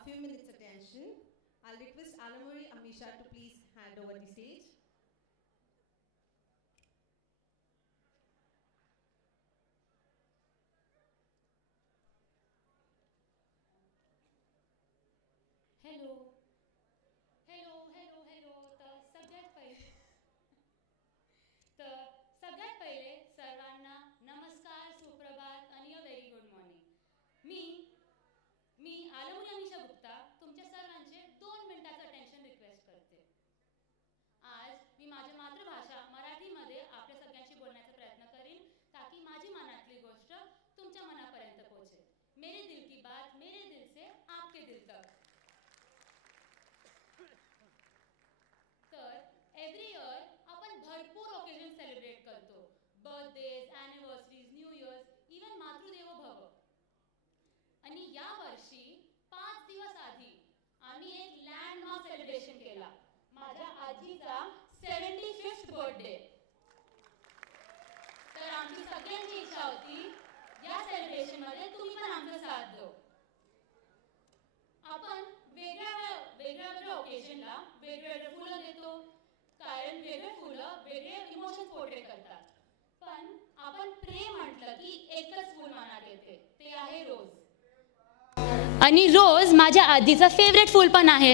a few minutes attention. I'll request Alamuri Amisha to please hand over the stage. Hello hello hello hello तर सगळ्यात पहिले सर्वांना नमस्कार, सुप्रभात आणि अ व्हेरी गुड मॉर्निंग. मी मी आलमुनी अमिषा गुप्ता तुमच्या सर्वांचे 2 मिनिटाचं अटेन्शन रिक्वेस्ट करते. आज मी माझी मातृभाषा मराठीमध्ये आपल्या सगळ्यांशी बोलण्याचा प्रयत्न करीन ताकी माझी मनातली गोष्ट तुमच्या मनापर्यंत पोहोचेल. मेरे दिल की बात मेरे दिल से आपके दिल तक. तर एव्हरी इयर आपण भरपूर ओकेजन सेलिब्रेट करतो. बर्थडेज, ॲनिव्हर्सरीज, न्यू इयर्स, इवन मातृदेवो भव. आणि या वर्षी 5 दिवस आधी आम्ही एक लँडमार्क सेलिब्रेशन केला, माझ्या आजीचा 75th बर्थडे. तर आमची सगळ्यांची इच्छा होती या सेलिब्रेशनमध्ये तुम्ही पण आमचा साथ द्या. आपण वेगळ्या ओकेजनला वेगवेगळे फुलं देतो, कारण वेगळे फुलं वेगळे इमोशन्स पोर्ट्रे करतात. पण आपण प्रेम म्हटलं की एकच फूल मनात येते, ते आहे रोज. आणि रोज माझ्या आजीचा फेवरेट फूल पण आहे.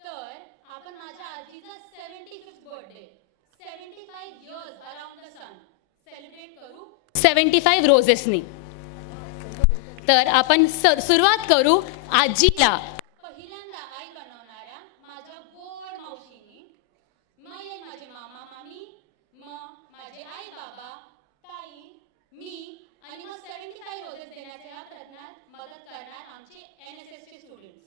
तर आपण माझ्या आजीचा 75th birthday 75 years around the sun celebrate करू 75 रोजेसनी. तर आपण सुरुवात करू आजीला. पहिल्यांदा आई बनवणाऱ्या माझ्या गोड मावशीनी, मग येईल माझे मामा मामी, मग माझे आई बाबा, ताई, मी आणि मग 75 रोजेस देण्याच्या या प्रयत्नात मदत करणार आमचे NSSचे students.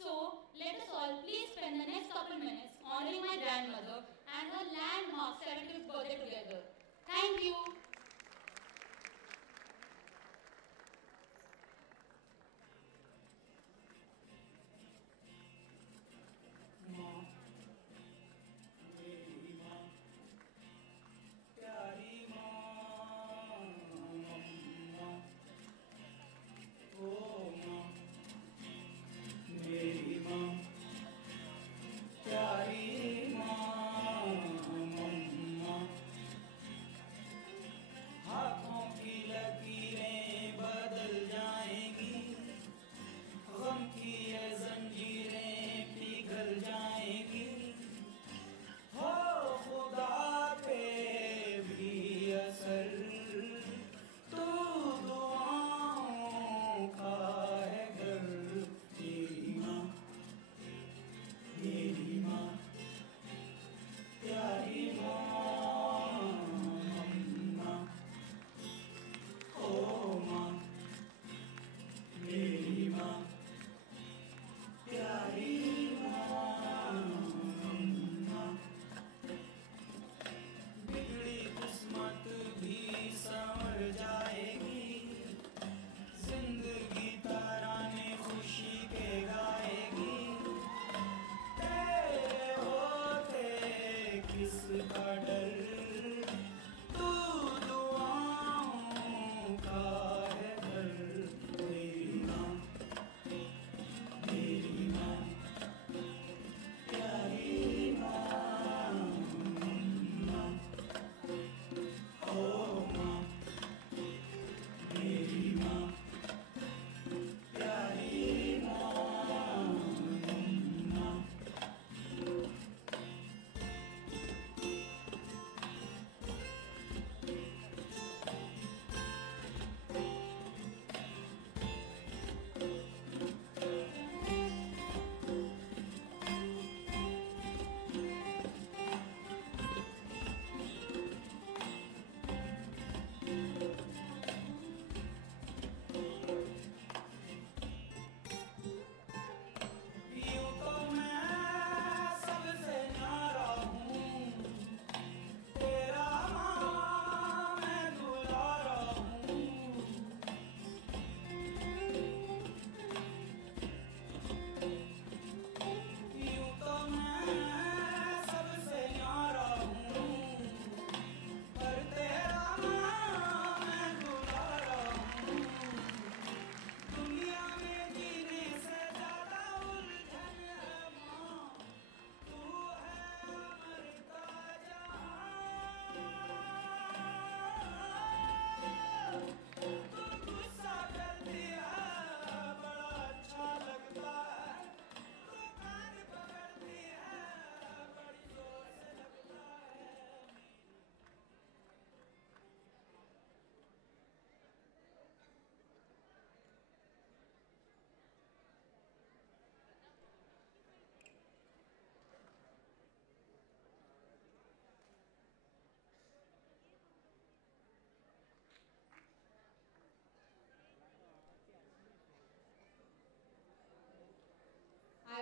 So let us all please spend the next couple minutes honouring my grandmother and her landmark 75th birthday together. Thank you.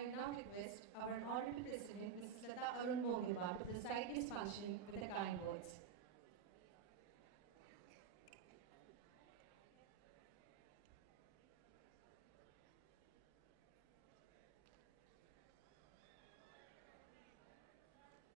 will now request our Honorable President, Mrs. Lata Arun Mogirwal, to preside this function with the kind words.